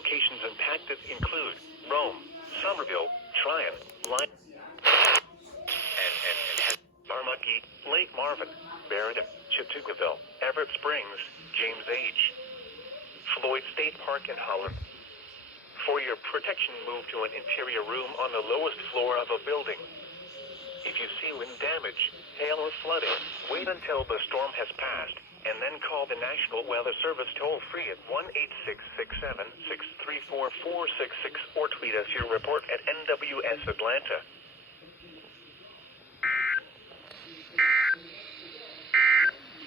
locations impacted include Rome, Somerville, Tryon, Lyme, and Armuckey, Lake Marvin, Meriden, Chautauquaville, Everett Springs, James H. Floyd State Park in Holland. For your protection, move to an interior room on the lowest floor of a building. If you see wind damage, hail or flooding, wait until the storm has passed, and then call the National Weather Service toll-free at 1-866-7-634-466 or tweet us your report at NWS Atlanta.